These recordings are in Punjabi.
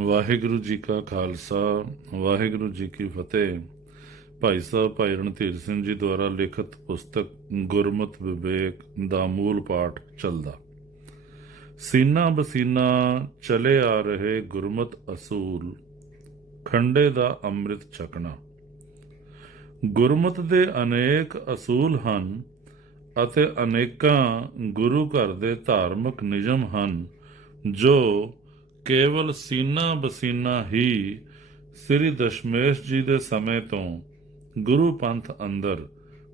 ਵਾਹਿਗੁਰੂ ਜੀ ਕਾ ਖਾਲਸਾ, ਵਾਹਿਗੁਰੂ ਜੀ ਕੀ ਫਤਿਹ। ਭਾਈ ਸਾਹਿਬ, ਭਾਈ ਰਣਧੀਰ ਸਿੰਘ ਜੀ ਦੁਆਰਾ ਲਿਖਤ ਪੁਸਤਕ ਗੁਰਮਤਿ ਵਿਵੇਕ ਦਾ ਮੂਲ ਪਾਠ ਚੱਲਦਾ। ਸੀਨਾ ਬਸੀਨਾ ਚਲੇ ਆ ਰਹੇ ਗੁਰਮਤਿ ਅਸੂਲ, ਖੰਡੇ ਦਾ ਅੰਮ੍ਰਿਤ ਛਕਣਾ। ਗੁਰਮਤ ਦੇ ਅਨੇਕ ਅਸੂਲ ਹਨ ਅਤੇ ਅਨੇਕਾਂ ਗੁਰੂ ਘਰ ਦੇ ਧਾਰਮਿਕ ਨਿਯਮ ਹਨ, ਜੋ ਕੇਵਲ ਸੀਨਾ ਬਸੀਨਾ ਹੀ ਸ੍ਰੀ ਦਸ਼ਮੇਸ਼ ਜੀ ਦੇ ਸਮੇਂ ਤੋਂ ਗੁਰੂ ਪੰਥ ਅੰਦਰ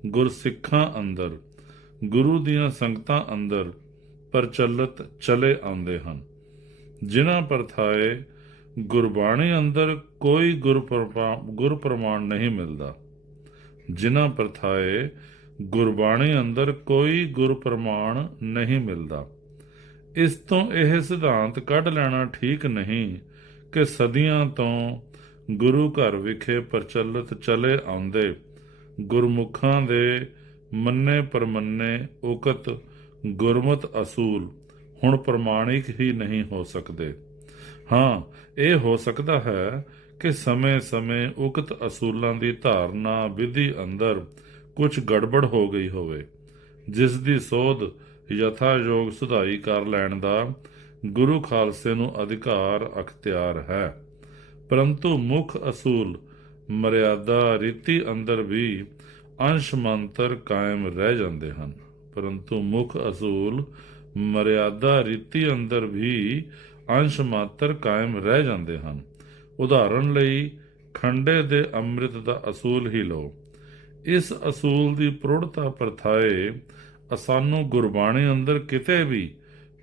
ਗੁਰਸਿੱਖਾਂ ਅੰਦਰ, ਗੁਰੂ ਦੀਆਂ ਸੰਗਤਾਂ ਅੰਦਰ ਪ੍ਰਚਲਿਤ ਚਲੇ ਆਉਂਦੇ ਹਨ। ਜਿਨ੍ਹਾਂ ਪਰਥਾਏ ਗੁਰਬਾਣੀ ਅੰਦਰ ਕੋਈ ਗੁਰਪ੍ਰਮਾ- ਗੁਰਪ੍ਰਮਾਣ ਨਹੀਂ ਮਿਲਦਾ। ਜਿਨ੍ਹਾਂ ਪਰਥਾਏ ਗੁਰਬਾਣੀ ਅੰਦਰ ਕੋਈ ਗੁਰਪ੍ਰਮਾਣ ਨਹੀਂ ਮਿਲਦਾ। ਇਸ ਤੋਂ ਇਹ ਸਿਧਾਂਤ ਕੱਢ ਲੈਣਾ ਠੀਕ ਨਹੀਂ ਕਿ ਸਦੀਆਂ ਤੋਂ ਗੁਰੂ ਘਰ ਵਿਖੇ ਪ੍ਰਚਲਿਤ ਚਲੇ ਆਉਂਦੇ ਗੁਰਮੁਖਾਂ ਦੇ ਮੰਨੇ ਪਰਮੰਨੇ ਉਕਤ ਗੁਰਮਤ ਅਸੂਲ ਹੁਣ ਪ੍ਰਮਾਣਿਕ ਹੀ ਨਹੀਂ ਹੋ ਸਕਦੇ। ਹਾਂ, ਇਹ ਹੋ ਸਕਦਾ ਹੈ ਕਿ ਸਮੇਂ-ਸਮੇਂ ਉਕਤ ਅਸੂਲਾਂ ਦੀ ਧਾਰਨਾ ਵਿਧੀ ਅੰਦਰ ਕੁਝ ਗੜਬੜ ਹੋ ਗਈ ਹੋਵੇ, ਜਿਸ ਦੀ ਸੋਧ ਯਥਾਯੋਗ ਸੁਧਾਈ ਕਰ ਲੈਣ ਦਾ ਗੁਰੂ ਖਾਲਸੇ ਨੂੰ ਅਧਿਕਾਰ ਅਖਤਿਆਰ ਹੈ। ਪਰੰਤੂ ਮੁੱਖ ਅਸੂਲ ਮਰਿਆਦਾ ਰੀਤੀ ਅੰਦਰ ਵੀ ਅੰਸ਼ ਮੰਤਰ ਕਾਇਮ ਰਹਿ ਜਾਂਦੇ ਹਨ। ਪਰੰਤੂ ਮੁੱਖ ਅਸੂਲ ਮਰਿਆਦਾ ਰੀਤੀ ਅੰਦਰ ਵੀ ਅੰਸ਼ ਮਾਤਰ ਕਾਇਮ ਰਹਿ ਜਾਂਦੇ ਹਨ। ਉਦਾਹਰਣ ਲਈ, ਖੰਡੇ ਦੇ ਅੰਮ੍ਰਿਤ ਦਾ ਅਸੂਲ ਹੀ ਲਓ। ਇਸ ਅਸੂਲ ਦੀ ਪ੍ਰੋੜਤਾ ਪ੍ਰਥਾਏ ਅਸਾਨੂੰ ਗੁਰਬਾਣੀ ਅੰਦਰ ਕਿਤੇ ਵੀ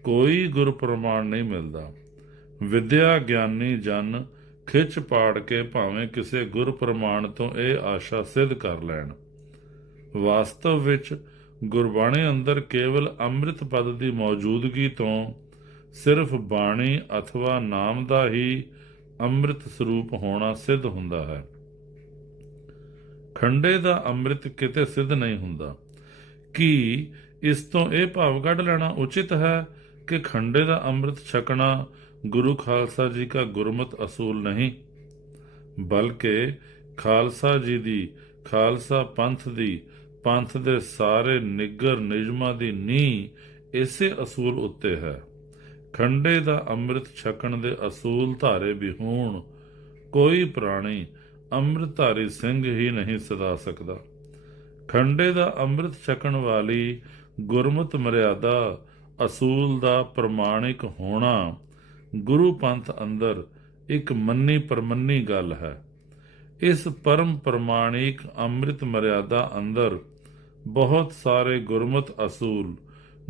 ਕੋਈ ਗੁਰਪ੍ਰਮਾਣ ਨਹੀਂ ਮਿਲਦਾ। ਵਿਦਿਆ ਗਿਆਨੀ ਜਨ ਖਿੱਚ ਪਾੜ ਕੇ ਭਾਵੇਂ ਕਿਸੇ ਗੁਰਪ੍ਰਮਾਣ ਤੋਂ ਇਹ ਆਸ਼ਾ ਸਿੱਧ ਕਰ ਲੈਣ। ਵਾਸਤਵ ਵਿੱਚ ਗੁਰਬਾਣੀ ਅੰਦਰ ਕੇਵਲ ਅੰਮ੍ਰਿਤ ਪਦ ਦੀ ਮੌਜੂਦਗੀ ਤੋਂ ਸਿਰਫ ਬਾਣੀ ਅਥਵਾ ਨਾਮ ਦਾ ਹੀ ਅੰਮ੍ਰਿਤ ਸਰੂਪ ਹੋਣਾ ਸਿੱਧ ਹੁੰਦਾ ਹੈ। ਖੰਡੇ ਦਾ ਅੰਮ੍ਰਿਤ ਕਿਤੇ ਸਿੱਧ ਨਹੀਂ ਹੁੰਦਾ। ਕੀ ਇਸ ਤੋਂ ਇਹ ਭਾਵ ਕੱਢ ਲੈਣਾ ਉਚਿਤ ਹੈ ਕਿ ਖੰਡੇ ਦਾ ਅੰਮ੍ਰਿਤ ਛਕਣਾ ਗੁਰੂ ਖਾਲਸਾ ਜੀ ਦਾ ਗੁਰਮਤ ਅਸੂਲ ਨਹੀਂ, ਬਲਕਿ ਖਾਲਸਾ ਜੀ ਦੀ, ਖਾਲਸਾ ਪੰਥ ਦੀ, ਪੰਥ ਦੇ ਸਾਰੇ ਨਿੱਗਰ ਨਿਯਮਾਂ ਦੀ ਨੀਂਹ ਇਸੇ ਅਸੂਲ ਉੱਤੇ ਹੈ। ਖੰਡੇ ਦਾ ਅੰਮ੍ਰਿਤ ਛਕਣ ਦੇ ਅਸੂਲ ਧਾਰੇ ਵੀ ਵਿਹੂਣ ਕੋਈ ਪ੍ਰਾਣੀ ਅੰਮ੍ਰਿਤਧਾਰੀ ਸਿੰਘ ਹੀ ਨਹੀਂ ਸਦਾ ਸਕਦਾ। ਖੰਡੇ ਦਾ ਅੰਮ੍ਰਿਤ ਛਕਣ ਵਾਲੀ ਗੁਰਮਤ ਮਰਿਆਦਾ ਅਸੂਲ ਦਾ ਪ੍ਰਮਾਣਿਕ ਹੋਣਾ। ਗੁਰੂ ਪੰਥ ਅੰਦਰ ਇੱਕ ਮੰਨੀ ਪਰਮੰਨੀ ਗੱਲ ਹੈ। ਇਸ ਪਰਮ ਪ੍ਰਮਾਣਿਕ ਅੰਮ੍ਰਿਤ ਮਰਿਆਦਾ ਅੰਦਰ ਬਹੁਤ ਸਾਰੇ ਗੁਰਮਤ ਅਸੂਲ,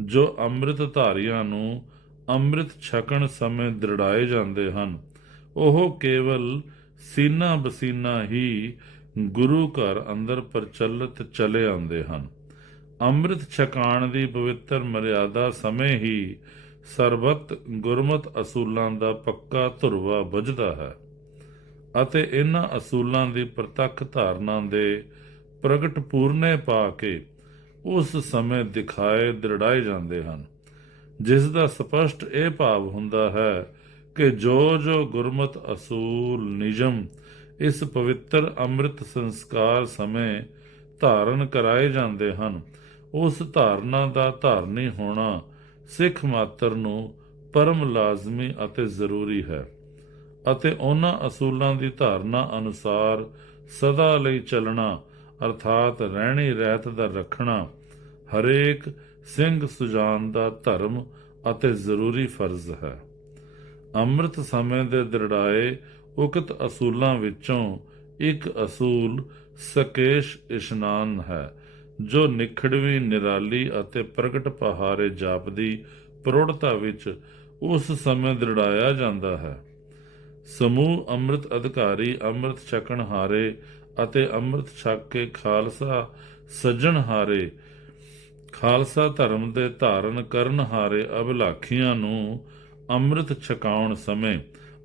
ਜੋ ਅੰਮ੍ਰਿਤ ਧਾਰੀਆਂ ਨੂੰ ਅੰਮ੍ਰਿਤ ਛਕਣ ਸਮੇਂ ਦ੍ਰਿੜਾਏ ਜਾਂਦੇ ਹਨ। ਉਹ ਕੇਵਲ ਸੀਨਾ ਬਸੀਨਾ ਹੀ ਗੁਰੂ ਘਰ ਅੰਦਰ ਪ੍ਰਚਲਿਤ ਚਲੇ ਆਉਂਦੇ ਹਨ। ਅੰਮ੍ਰਿਤ ਛਕਾਣ ਦੀ ਪਵਿੱਤਰ ਮਰਿਆਦਾ ਸਮੇਂ ਹੀ ਸਰਬਤ ਗੁਰਮਤ ਅਸੂਲਾਂ ਦਾ ਪੱਕਾ ਧੁਰਵਾ ਵੱਜਦਾ ਹੈ ਅਤੇ ਇਹਨਾਂ ਅਸੂਲਾਂ ਦੀ ਪ੍ਰਤੱਖ ਧਾਰਨਾ ਦੇ ਪ੍ਰਗਟ ਪੂਰਨੇ ਪਾ ਕੇ ਉਸ ਸਮੇਂ ਦਿਖਾਏ ਦ੍ਰਿੜਾਏ ਜਾਂਦੇ ਹਨ। ਜਿਸ ਦਾ ਸਪਸ਼ਟ ਇਹ ਭਾਵ ਹੁੰਦਾ ਹੈ ਕਿ ਜੋ ਜੋ ਗੁਰਮਤ ਅਸੂਲ, ਨਿਯਮ ਇਸ ਪਵਿੱਤਰ ਅੰਮ੍ਰਿਤ ਸੰਸਕਾਰ ਸਮੇਂ ਧਾਰਨ ਕਰਾਏ ਜਾਂਦੇ ਹਨ। ਉਸ ਧਾਰਨਾ ਦਾ ਧਾਰਨੀ ਹੋਣਾ ਸਿੱਖ ਮਾਤਰ ਨੂੰ ਪਰਮ ਲਾਜ਼ਮੀ ਅਤੇ ਜ਼ਰੂਰੀ ਹੈ ਅਤੇ ਉਹਨਾਂ ਅਸੂਲਾਂ ਦੀ ਧਾਰਨਾ ਅਨੁਸਾਰ ਸਦਾ ਲਈ ਚੱਲਣਾ, ਅਰਥਾਤ ਰਹਿਣੀ ਰਹਿਤ ਦਾ ਰੱਖਣਾ, ਹਰੇਕ ਸਿੰਘ ਸੁਜਾਨ ਦਾ ਧਰਮ ਅਤੇ ਜ਼ਰੂਰੀ ਫਰਜ਼ ਹੈ। ਅੰਮ੍ਰਿਤ ਸਮੇਂ ਦੇ ਦਰੜਾਏ ਉਕਤ ਅਸੂਲਾਂ ਵਿੱਚੋਂ ਇੱਕ ਅਸੂਲ ਸਕੇਸ਼ ਇਸ਼ਨਾਨ ਹੈ, ਜੋ ਨਿਖੜਵੀਂ ਨਿਰਾਲੀ ਅਤੇ ਪ੍ਰਗਟ ਪਹਾਰੇ ਜਾਪਦੀ ਪ੍ਰੋੜਤਾ ਵਿੱਚ ਉਸ ਸਮੇਂ ਦ੍ਰਿੜਾਇਆ ਜਾਂਦਾ ਹੈ। ਸਮੂਹ ਅੰਮ੍ਰਿਤ ਅਧਿਕਾਰੀ ਅੰਮ੍ਰਿਤ ਛਕਣ ਹਾਰੇ ਅਤੇ ਅੰਮ੍ਰਿਤ ਛਕ ਕੇ ਖਾਲਸਾ ਸੱਜਣ ਹਾਰੇ, ਖਾਲਸਾ ਧਰਮ ਦੇ ਧਾਰਨ ਕਰਨ ਹਾਰੇ ਅਭਲਾਖੀਆਂ ਨੂੰ ਅੰਮ੍ਰਿਤ ਛਕਾਉਣ ਸਮੇਂ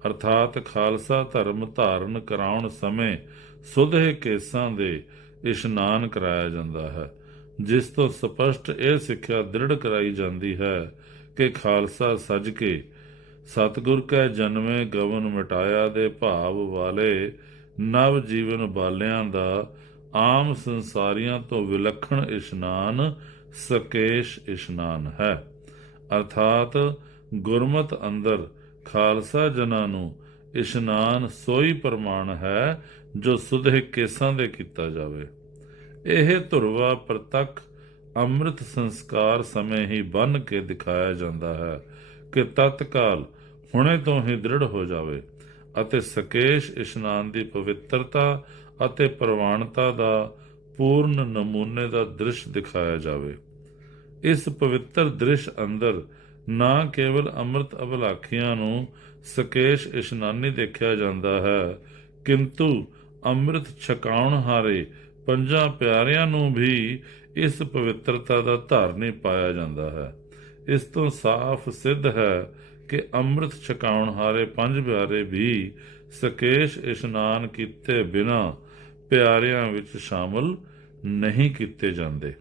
ਅਰਥਾਤ ਖਾਲਸਾ ਧਰਮ ਧਾਰਨ ਕਰਾਉਣ ਸਮੇਂ ਸੁਧੇ ਕੇਸਾਂ ਦੇ ਇਸ਼ਨਾਨ ਕਰਾਇਆ ਜਾਂਦਾ ਹੈ, ਜਿਸ ਤੋਂ ਸਪਸ਼ਟ ਇਹ ਸਿੱਖਿਆ ਦ੍ਰਿੜ ਕਰਾਈ ਜਾਂਦੀ ਹੈ ਕਿ ਖਾਲਸਾ ਸੱਜ ਕੇ ਸਤਿਗੁਰ ਕੈ ਜਨਮੇ ਗਵਨ ਮਿਟਾਇਆ ਦੇ ਭਾਵ ਵਾਲੇ ਨਵ ਜੀਵਨ ਬਾਲਿਆਂ ਦਾ ਆਮ ਸੰਸਾਰੀਆਂ ਤੋਂ ਵਿਲੱਖਣ ਇਸ਼ਨਾਨ ਸਕੇਸ਼ ਇਸ਼ਨਾਨ ਹੈ। ਅਰਥਾਤ ਗੁਰਮਤ ਅੰਦਰ ਖਾਲਸਾ ਜਨਾਂ ਨੂੰ ਇਸ਼ਨਾਨ ਸੋਈ ਪ੍ਰਮਾਣ ਹੈ, ਜੋ ਸੁਧੇ ਕੇਸਾਂ ਦੇ ਕੀਤਾ ਜਾਵੇ। ਇਹ ਧੁਰਵਾ ਪ੍ਰਤੱਖ ਅੰਮ੍ਰਿਤ ਸੰਸਕਾਰ ਸਮੇਂ ਹੀ ਬਨ ਕੇ ਦਿਖਾਇਆ ਜਾਂਦਾ ਹੈ ਕਿ ਤਤਕਾਲ ਹੁਣੇ ਤੋਂ ਹੀ ਦ੍ਰਿੜ ਹੋ ਜਾਵੇ ਅਤੇ ਸਕੇਸ਼ ਇਸ਼ਨਾਨ ਦੀ ਪਵਿੱਤਰਤਾ ਅਤੇ ਪ੍ਰਵਾਨਤਾ ਦਾ ਪੂਰਨ ਨਮੂਨੇ ਦਾ ਦ੍ਰਿਸ਼ ਦਿਖਾਇਆ ਜਾਵੇ। ਇਸ ਪਵਿੱਤਰ ਦ੍ਰਿਸ਼ ਅੰਦਰ ਨਾ ਕੇਵਲ ਅੰਮ੍ਰਿਤ ਅਭਲਾਖੀਆਂ ਨੂੰ ਸਕੇਸ਼ ਇਸ਼ਨਾਨੀ ਦੇਖਿਆ ਜਾਂਦਾ ਹੈ, ਕਿੰਤੂ ਅੰਮ੍ਰਿਤ ਛਕਾਉਣ ਹਾਰੇ ਪੰਜਾਂ ਪਿਆਰਿਆਂ ਨੂੰ ਵੀ ਇਸ ਪਵਿੱਤਰਤਾ ਦਾ ਧਾਰਨੀ ਪਾਇਆ ਜਾਂਦਾ ਹੈ। ਇਸ ਤੋਂ ਸਾਫ਼ ਸਿੱਧ ਹੈ ਕਿ ਅੰਮ੍ਰਿਤ ਛਕਾਉਣ ਹਾਰੇ ਪੰਜ ਪਿਆਰੇ ਵੀ ਸਕੇਸ਼ ਇਸ਼ਨਾਨ ਕੀਤੇ ਬਿਨਾ ਪਿਆਰਿਆਂ ਵਿੱਚ ਸ਼ਾਮਲ ਨਹੀਂ ਕੀਤੇ ਜਾਂਦੇ।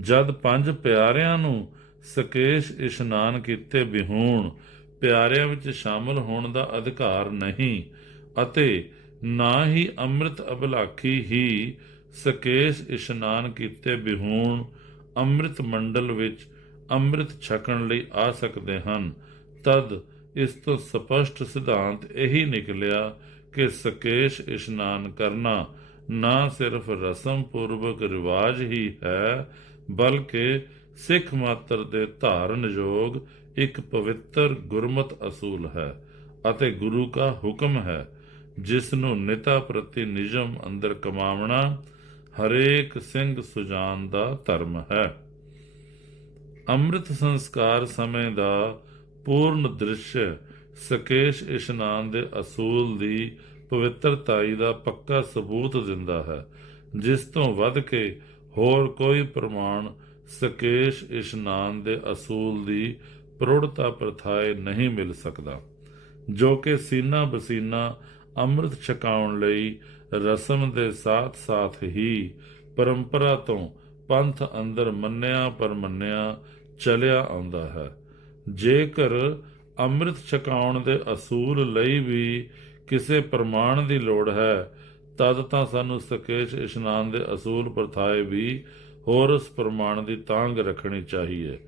ਜਦ ਪੰਜ ਪਿਆਰਿਆਂ ਨੂੰ ਸਕੇਸ਼ ਇਸ਼ਨਾਨ ਕੀਤੇ ਬਿਹੂਣ, ਪਿਆਰਿਆਂ ਵਿੱਚ ਸ਼ਾਮਲ ਹੋਣ ਦਾ ਅਧਿਕਾਰ ਨਹੀਂ, ਅਤੇ ਨਾ ਹੀ ਅੰਮ੍ਰਿਤ ਅਭਲਾਖੀ ਹੀ ਸਕੇਸ਼ ਇਸ਼ਨਾਨ ਕੀਤੇ ਬਿਹੂਣ, ਅੰਮ੍ਰਿਤ ਮੰਡਲ ਵਿੱਚ ਅੰਮ੍ਰਿਤ ਛਕਣ ਲਈ ਆ ਸਕਦੇ ਹਨ। ਤਦ ਇਸ ਤੋਂ ਸਪਸ਼ਟ ਸਿਧਾਂਤ ਇਹੀ ਨਿਕਲਿਆ ਕਿ ਸਕੇਸ਼ ਇਸ਼ਨਾਨ ਕਰਨਾ ਨਾ ਸਿਰਫ ਰਸਮ ਪੂਰਵਕ ਰਿਵਾਜ ਹੀ ਹੈ, ਬਲਕਿ ਸਿੱਖ ਮਾਤਰ ਦੇ ਧਾਰਨ ਯੋਗ ਇੱਕ ਪਵਿੱਤਰ ਗੁਰਮਤ ਅਸੂਲ ਹੈ ਅਤੇ ਗੁਰੂ ਦਾ ਹੁਕਮ ਹੈ ਜਿਸ ਨੂੰ ਨਿਤਾ ਪ੍ਰਤੀ ਨਿਯਮ ਅੰਦਰ ਕਮਾਵਣਾ ਹਰੇਕ ਸਿੰਘ ਸੁਜਾਨ ਦਾ ਧਰਮ ਹੈ। ਅੰਮ੍ਰਿਤ ਸੰਸਕਾਰ ਸਮੇਂ ਦਾ ਪੂਰਨ ਦ੍ਰਿਸ਼ ਸਕੇਸ਼ ਇਸ਼ਨਾਨ ਦੇ ਅਸੂਲ ਦੀ ਪਵਿੱਤਰਤਾਈ ਦਾ ਪੱਕਾ ਸਬੂਤ ਦਿੰਦਾ ਹੈ, ਜਿਸ ਤੋਂ ਵੱਧ ਕੇ ਹੋਰ ਕੋਈ ਪ੍ਰਮਾਣ ਸਕੇਸ਼ ਇਸ਼ਨਾਨ ਦੇ ਅਸੂਲ ਦੀ ਪ੍ਰੋੜਤਾ ਪ੍ਰਥਾਏ ਨਹੀਂ ਮਿਲ ਸਕਦਾ, ਜੋ ਕਿ ਸੀਨਾ ਬਸੀਨਾ ਅੰਮ੍ਰਿਤ ਛਕਾਉਣ ਲਈ ਰਸਮ ਦੇ ਸਾਥ-ਸਾਥ ਹੀ ਪਰੰਪਰਾ ਤੋਂ ਪੰਥ ਅੰਦਰ ਮੰਨਿਆ ਪਰ ਮੰਨਿਆ ਚਲਿਆ ਆਉਂਦਾ ਹੈ। ਜੇਕਰ ਅੰਮ੍ਰਿਤ ਛਕਾਉਣ ਦੇ ਅਸੂਲ ਲਈ ਵੀ ਕਿਸੇ ਪ੍ਰਮਾਣ ਦੀ ਲੋੜ ਹੈ, ਤਦ ਤਾਂ ਸਾਨੂੰ ਸਕੇਸ਼ ਇਸ਼ਨਾਨ ਦੇ ਅਸੂਲ ਪ੍ਰਥਾਏ ਵੀ ਹੋਰ ਉਸ ਪ੍ਰਮਾਣ ਦੀ ਤਾਂਗ ਰੱਖਣੀ ਚਾਹੀਏ।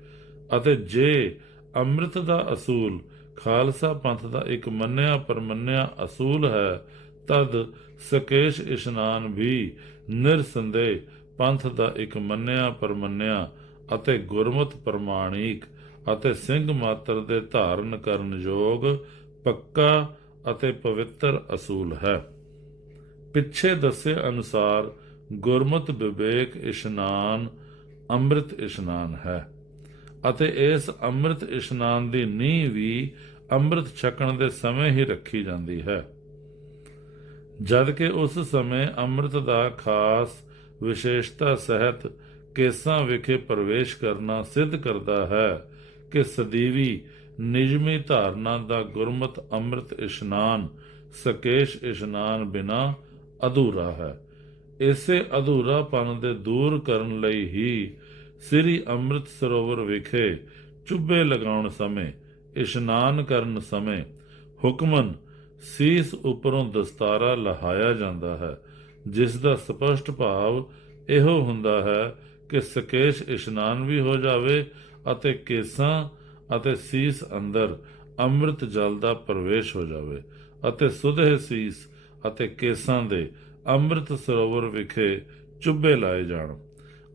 ਅਤੇ ਜੇ ਅੰਮ੍ਰਿਤ ਦਾ ਅਸੂਲ ਖਾਲਸਾ ਪੰਥ ਦਾ ਇੱਕ ਮੰਨਿਆ ਪਰਮੰਨਿਆ ਅਸੂਲ ਹੈ, ਤਦ ਸਕੇਸ਼ ਇਸ਼ਨਾਨ ਵੀ ਨਿਰਸੰਦੇਹ ਪੰਥ ਦਾ ਇੱਕ ਮੰਨਿਆ ਪਰਮੰਨਿਆ ਅਤੇ ਗੁਰਮਤ ਪ੍ਰਮਾਣਿਕ ਅਤੇ ਸਿੰਘ ਮਾਤਰ ਦੇ ਧਾਰਨ ਕਰਨ ਯੋਗ ਪੱਕਾ ਅਤੇ ਪਵਿੱਤਰ ਅਸੂਲ ਹੈ। ਪਿੱਛੇ ਦੱਸੇ ਅਨੁਸਾਰ ਗੁਰਮਤ ਵਿਵੇਕ ਇਸ਼ਨਾਨ, ਅੰਮ੍ਰਿਤ ਇਸ਼ਨਾਨ ਹੈ। ਅਤੇ ਇਸ ਅੰਮ੍ਰਿਤ ਇਸ਼ਨਾਨ ਦੀ ਨੀਂਹ ਵੀ ਅੰਮ੍ਰਿਤ ਛਕਣ ਦੇ ਸਮੇਂ ਹੀ ਰੱਖੀ ਜਾਂਦੀ ਹੈ। ਜਦ ਕਿ ਉਸ ਸਮੇਂ ਅੰਮ੍ਰਿਤ ਦਾ ਖਾਸ ਵਿਸ਼ੇਸ਼ਤਾ ਸਹਿਤ ਕੇਸਾਂ ਵਿਖੇ ਪ੍ਰਵੇਸ਼ ਕਰਨਾ ਸਿੱਧ ਕਰਦਾ ਹੈ ਕਿ ਸਦੀਵੀ ਨਿਜਮੀ ਧਾਰਨਾ ਦਾ ਗੁਰਮਤ ਅੰਮ੍ਰਿਤ ਇਸ਼ਨਾਨ, ਸਕੇਸ਼ ਇਸ਼ਨਾਨ ਬਿਨਾ ਅਧੂਰਾ ਹੈ। ਇਸੇ ਅਧੂਰਾਪਨ ਦੇ ਦੂਰ ਕਰਨ ਲਈ ਹੀ ਸ੍ਰੀ ਅੰਮ੍ਰਿਤ ਸਰੋਵਰ ਵਿਖੇ ਚੁੱਭੇ ਲਗਾਉਣ ਸਮੇਂ, ਇਸ਼ਨਾਨ ਕਰਨ ਸਮੇਂ ਹੁਕਮਨ ਸੀਸ ਉੱਪਰੋਂ ਦਸਤਾਰਾ ਲਹਾਇਆ ਜਾਂਦਾ ਹੈ, ਜਿਸ ਦਾ ਸਪਸ਼ਟ ਭਾਵ ਇਹੋ ਹੁੰਦਾ ਹੈ ਕਿ ਸਕੇਸ਼ ਇਸ਼ਨਾਨ ਵੀ ਹੋ ਜਾਵੇ ਅਤੇ ਕੇਸਾਂ ਅਤੇ ਸੀਸ ਅੰਦਰ ਅੰਮ੍ਰਿਤ ਜਲ ਦਾ ਪ੍ਰਵੇਸ਼ ਹੋ ਜਾਵੇ ਅਤੇ ਸੁਧੇ ਸੀਸ ਅਤੇ ਕੇਸਾਂ ਦੇ ਅੰਮ੍ਰਿਤ ਸਰੋਵਰ ਵਿਖੇ ਚੁੱਭੇ ਲਾਏ ਜਾਣ।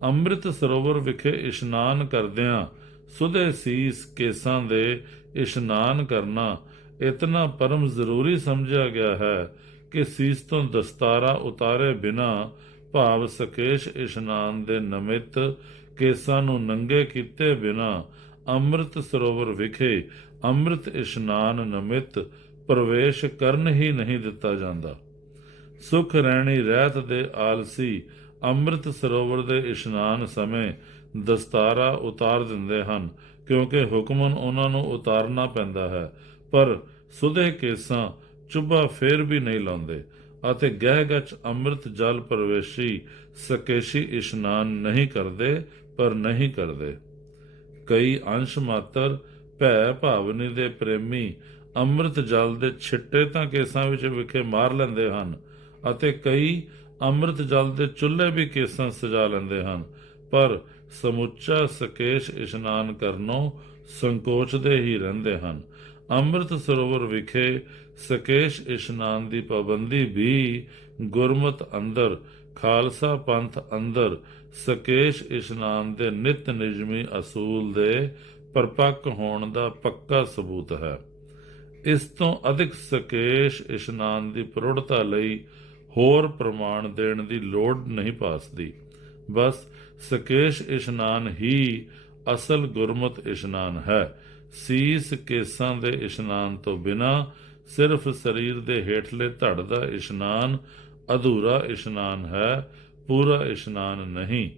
ਅੰਮ੍ਰਿਤ ਸਰੋਵਰ ਵਿਖੇ ਇਸ਼ਨਾਨ ਕਰਦਿਆਂ ਸੁਧੇ ਸੀਸ ਕੇਸਾਂ ਦੇ ਇਸ਼ਨਾਨ ਕਰਨਾ ਇਤਨਾ ਪਰਮ ਜ਼ਰੂਰੀ ਸਮਝਿਆ ਗਿਆ ਹੈ ਕਿ ਸੀਸ ਤੋਂ ਦਸਤਾਰਾ ਉਤਾਰੇ ਬਿਨਾ ਭਾਵ ਸਕੇਸ਼ ਇਸ਼ਨਾਨ ਦੇ ਨਮਿਤ ਕੇਸਾਂ ਨੂੰ ਨੰਗੇ ਕੀਤੇ ਬਿਨਾ ਅੰਮ੍ਰਿਤ ਸਰੋਵਰ ਵਿਖੇ ਅੰਮ੍ਰਿਤ ਇਸ਼ਨਾਨ ਨਮਿਤ ਪ੍ਰਵੇਸ਼ ਕਰਨ ਹੀ ਨਹੀਂ ਦਿੱਤਾ ਜਾਂਦਾ। ਸੁਖ ਰਹਿਣੀ ਰਹਿਤ ਦੇ ਆਲਸੀ, ਅੰਮ੍ਰਿਤ ਸਰੋਵਰ ਦੇ ਇਸ਼ਨਾਨ ਸਮੇਂ ਦਸਤਾਰਾ ਉਤਾਰ ਦਿੰਦੇ ਹਨ, ਕਿਉਂਕਿ ਹੁਕਮਨ ਉਹਨਾਂ ਨੂੰ ਉਤਾਰਨਾ ਪੈਂਦਾ ਹੈ। ਪਰ ਸੁਦੇ ਕੇਸਾਂ ਚੁੱਭਾ ਫੇਰ ਵੀ ਨਹੀਂ ਲਾਉਂਦੇ, ਅਤੇ ਗਹਿ ਅੰਮ੍ਰਿਤ ਜਲ ਪ੍ਰਵੇਸ਼ੀ, ਸਕੇਸ਼ੀ ਇਸ਼ਨਾਨ ਨਹੀਂ ਕਰਦੇ, ਪਰ ਨਹੀਂ ਕਰਦੇ। ਕਈ ਅੰਸ਼ ਮਾਤਰ ਭੈ ਭਾਵਨੀ ਦੇ ਪ੍ਰੇਮੀ ਅੰਮ੍ਰਿਤ ਜਲ ਦੇ ਛਿੱਟੇ ਤਾਂ ਕੇਸਾਂ ਵਿੱਚ ਵਿਖੇ ਮਾਰ ਲੈਂਦੇ ਹਨ ਅਤੇ ਕਈ ਅੰਮ੍ਰਿਤ ਜਲ ਦੇ ਚੁੱਲ੍ਹੇ ਵੀ ਕੇਸਾਂ ਸਜਾ ਲੈਂਦੇ ਹਨ। ਪਰ ਸਮੁੱਚਾ ਸਕੇਸ਼ ਇਸ਼ਨਾਨ ਕਰਨੋਂ ਸੰਕੋਚਦੇ ਹੀ ਰਹਿੰਦੇ ਹਨ। ਅੰਮ੍ਰਿਤ ਸਰੋਵਰ ਵਿਖੇ ਸਕੇਸ਼ ਇਸ਼ਨਾਨ ਦੀ ਪਾਬੰਦੀ ਵੀ ਗੁਰਮਤ ਅੰਦਰ, ਖਾਲਸਾ ਪੰਥ ਅੰਦਰ ਸਕੇਸ਼ ਇਸ਼ਨਾਨ ਦੇ ਨਿਤ ਨਿਜਮੀ ਅਸੂਲ ਦੇ ਪਰਪੱਕ ਹੋਣ ਦਾ ਪੱਕਾ ਸਬੂਤ ਹੈ। ਇਸ ਤੋਂ ਅਧਿਕ ਸਕੇਸ਼ ਇਸ਼ਨਾਨ ਦੀ ਪ੍ਰੋੜਤਾ ਲਈ ਹੋਰ ਪ੍ਰਮਾਣ ਦੇਣ ਦੀ ਲੋੜ ਨਹੀਂ ਪਾਸਦੀ ਬਸ ਸਕੇਸ਼ ਇਸ਼ਨਾਨ ਹੀ ਅਸਲ ਗੁਰਮਤ ਇਸ਼ਨਾਨ ਹੈ। ਸੀਸ ਕੇਸਾਂ ਦੇ ਇਸ਼ਨਾਨ ਤੋਂ ਬਿਨਾ ਸਿਰਫ ਸਰੀਰ ਦੇ ਹੇਠਲੇ ਧੜ ਦਾ ਇਸ਼ਨਾਨ ਅਧੂਰਾ ਇਸ਼ਨਾਨ ਹੈ, ਪੂਰਾ ਇਸ਼ਨਾਨ ਨਹੀਂ।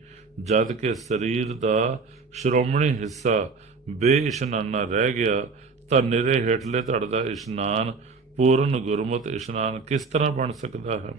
ਜਦ ਕਿ ਸਰੀਰ ਦਾ ਸ਼੍ਰੋਮਣੀ ਹਿੱਸਾ ਬੇਇਸ਼ਨਾਨਾ ਰਹਿ ਗਿਆ, ਤਾਂ ਨਿਰੇ ਹੇਠਲੇ ਧੜ ਦਾ ਇਸ਼ਨਾਨ ਪੂਰਨ ਗੁਰਮਤ ਇਸ਼ਨਾਨ ਕਿਸ ਤਰ੍ਹਾਂ ਬਣ ਸਕਦਾ ਹੈ?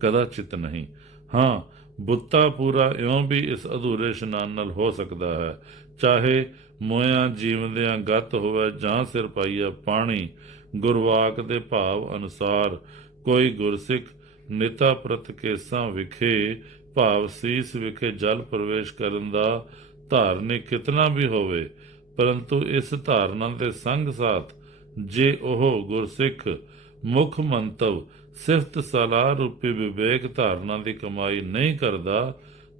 ਕਦਾਚਿਤ ਨਹੀਂ। ਹਾਂ, ਬੁੱਤਾ ਪੂਰਾ ਇਉਂ ਵੀ ਇਸ ਅਧੂਰੇ ਇਸ਼ਨਾਨ ਨਾਲ ਹੋ ਸਕਦਾ ਹੈ। ਚਾਹੇ ਮੋਇਆ ਜੀਵਦਿਆਂ ਗਤ ਹੋਵੇ ਜਾਂ ਸਿਰ ਪਾਈਆ ਪਾਣੀ, ਗੁਰਵਾਕ ਦੇ ਭਾਵ ਅਨੁਸਾਰ ਕੋਈ ਗੁਰਸਿੱਖ ਨਿਤਾ ਪ੍ਰਤ ਕੇਸਾਂ ਵਿਖੇ, ਭਾਵ ਸੀਸ ਵਿਖੇ ਜਲ ਪ੍ਰਵੇਸ਼ ਕਰਨ ਦਾ ਧਾਰਨੀ ਕਿਤਨਾ ਵੀ ਹੋਵੇ, ਪਰੰਤੂ ਇਸ ਧਾਰਨਾ ਦੇ ਸੰਗ ਸਾਥ ਜੇ ਉਹ ਗੁਰਸਿੱਖ, ਮੁੱਖ ਮੰਤਵ, ਸਿਫਤ ਸਲਾਹ ਰੂਪੀ ਵਿਵੇਕ ਧਾਰਨਾ ਦੀ ਕਮਾਈ ਨਹੀਂ ਕਰਦਾ,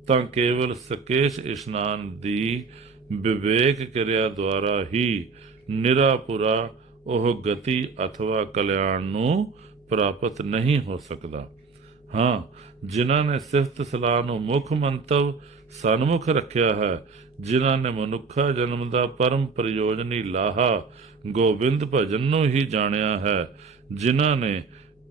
ਤਾਂ ਕੇਵਲ ਸਕੇਸ਼ ਇਸ਼ਨਾਨ ਦੀ ਵਿਵੇਕ ਕਿਰਿਆ ਦੁਆਰਾ ਹੀ ਨਿਰਾਪੁਰਾ ਉਹ ਗਤੀ ਅਥਵਾ ਕਲਿਆਣ ਨੂੰ ਪ੍ਰਾਪਤ ਨਹੀਂ ਹੋ ਸਕਦਾ। ਹਾਂ, ਜਿਨ੍ਹਾਂ ਨੇ ਸਿਫਤ ਸਲਾਹ ਨੂੰ ਮੁੱਖ ਮੰਤਵ ਸਨਮੁਖ ਰੱਖਿਆ ਹੈ, ਜਿਨ੍ਹਾਂ ਨੇ ਮਨੁੱਖਾ ਜਨਮ ਦਾ ਪਰਮ ਪ੍ਰਯੋਜਨੀ ਲਾਹਾ ਗੋਬਿੰਦ ਭਜਨ ਨੂੰ ਹੀ ਜਾਣਿਆ ਹੈ, ਜਿਨ੍ਹਾਂ ਨੇ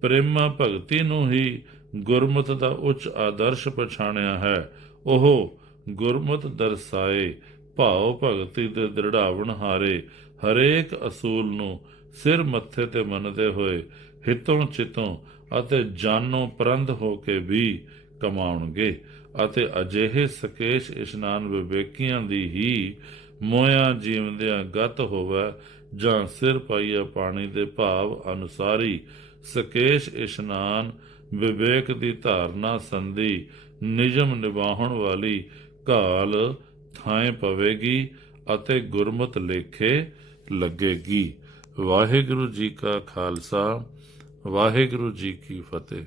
ਪ੍ਰੇਮਾ ਭਗਤੀ ਨੂੰ ਹੀ ਗੁਰਮਤ ਦਾ ਉੱਚ ਆਦਰਸ਼ ਪਛਾਣਿਆ ਹੈ। ਉਹ ਗੁਰਮਤ ਦਰਸਾਏ ਭਾਵ ਭਗਤੀ ਦੇ ਦ੍ਰਿੜਾਵਣ ਹਾਰੇ, ਹਰੇਕ ਅਸੂਲ ਨੂੰ ਸਿਰ ਮੱਥੇ ਤੇ ਮੰਨਦੇ ਹੋਏ ਹਿਤੋਂ ਚਿਤੋਂ ਅਤੇ ਜਾਨੋਂ ਪ੍ਰੰਦ ਹੋ ਕੇ ਵੀ ਕਮਾਉਣਗੇ ਅਤੇ ਅਜਿਹੇ ਸਕੇਸ਼ ਇਸ਼ਨਾਨ ਵਿਵੇਕੀਆਂ ਦੀ ਹੀ ਮੋਇਆ ਜੀਵਦਿਆਂ ਗਤ ਹੋਵੇ ਜਾਂ ਸਿਰ ਪਾਈਆ ਪਾਣੀ ਦੇ ਭਾਵ ਅਨੁਸਾਰੀ ਸਕੇਸ਼ ਇਸ਼ਨਾਨ, ਵਿਵੇਕ ਦੀ ਧਾਰਨਾ ਸੰਧੀ, ਨਿਯਮ ਨਿਭਾਉਣ ਵਾਲੀ ਕਾਲ ਥਾਂ ਪਵੇਗੀ ਅਤੇ ਗੁਰਮਤ ਲੇਖੇ ਲੱਗੇਗੀ। ਵਾਹਿਗੁਰੂ ਜੀ ਕਾ ਖਾਲਸਾ, ਵਾਹਿਗੁਰੂ ਜੀ ਕੀ ਫਤਿਹ।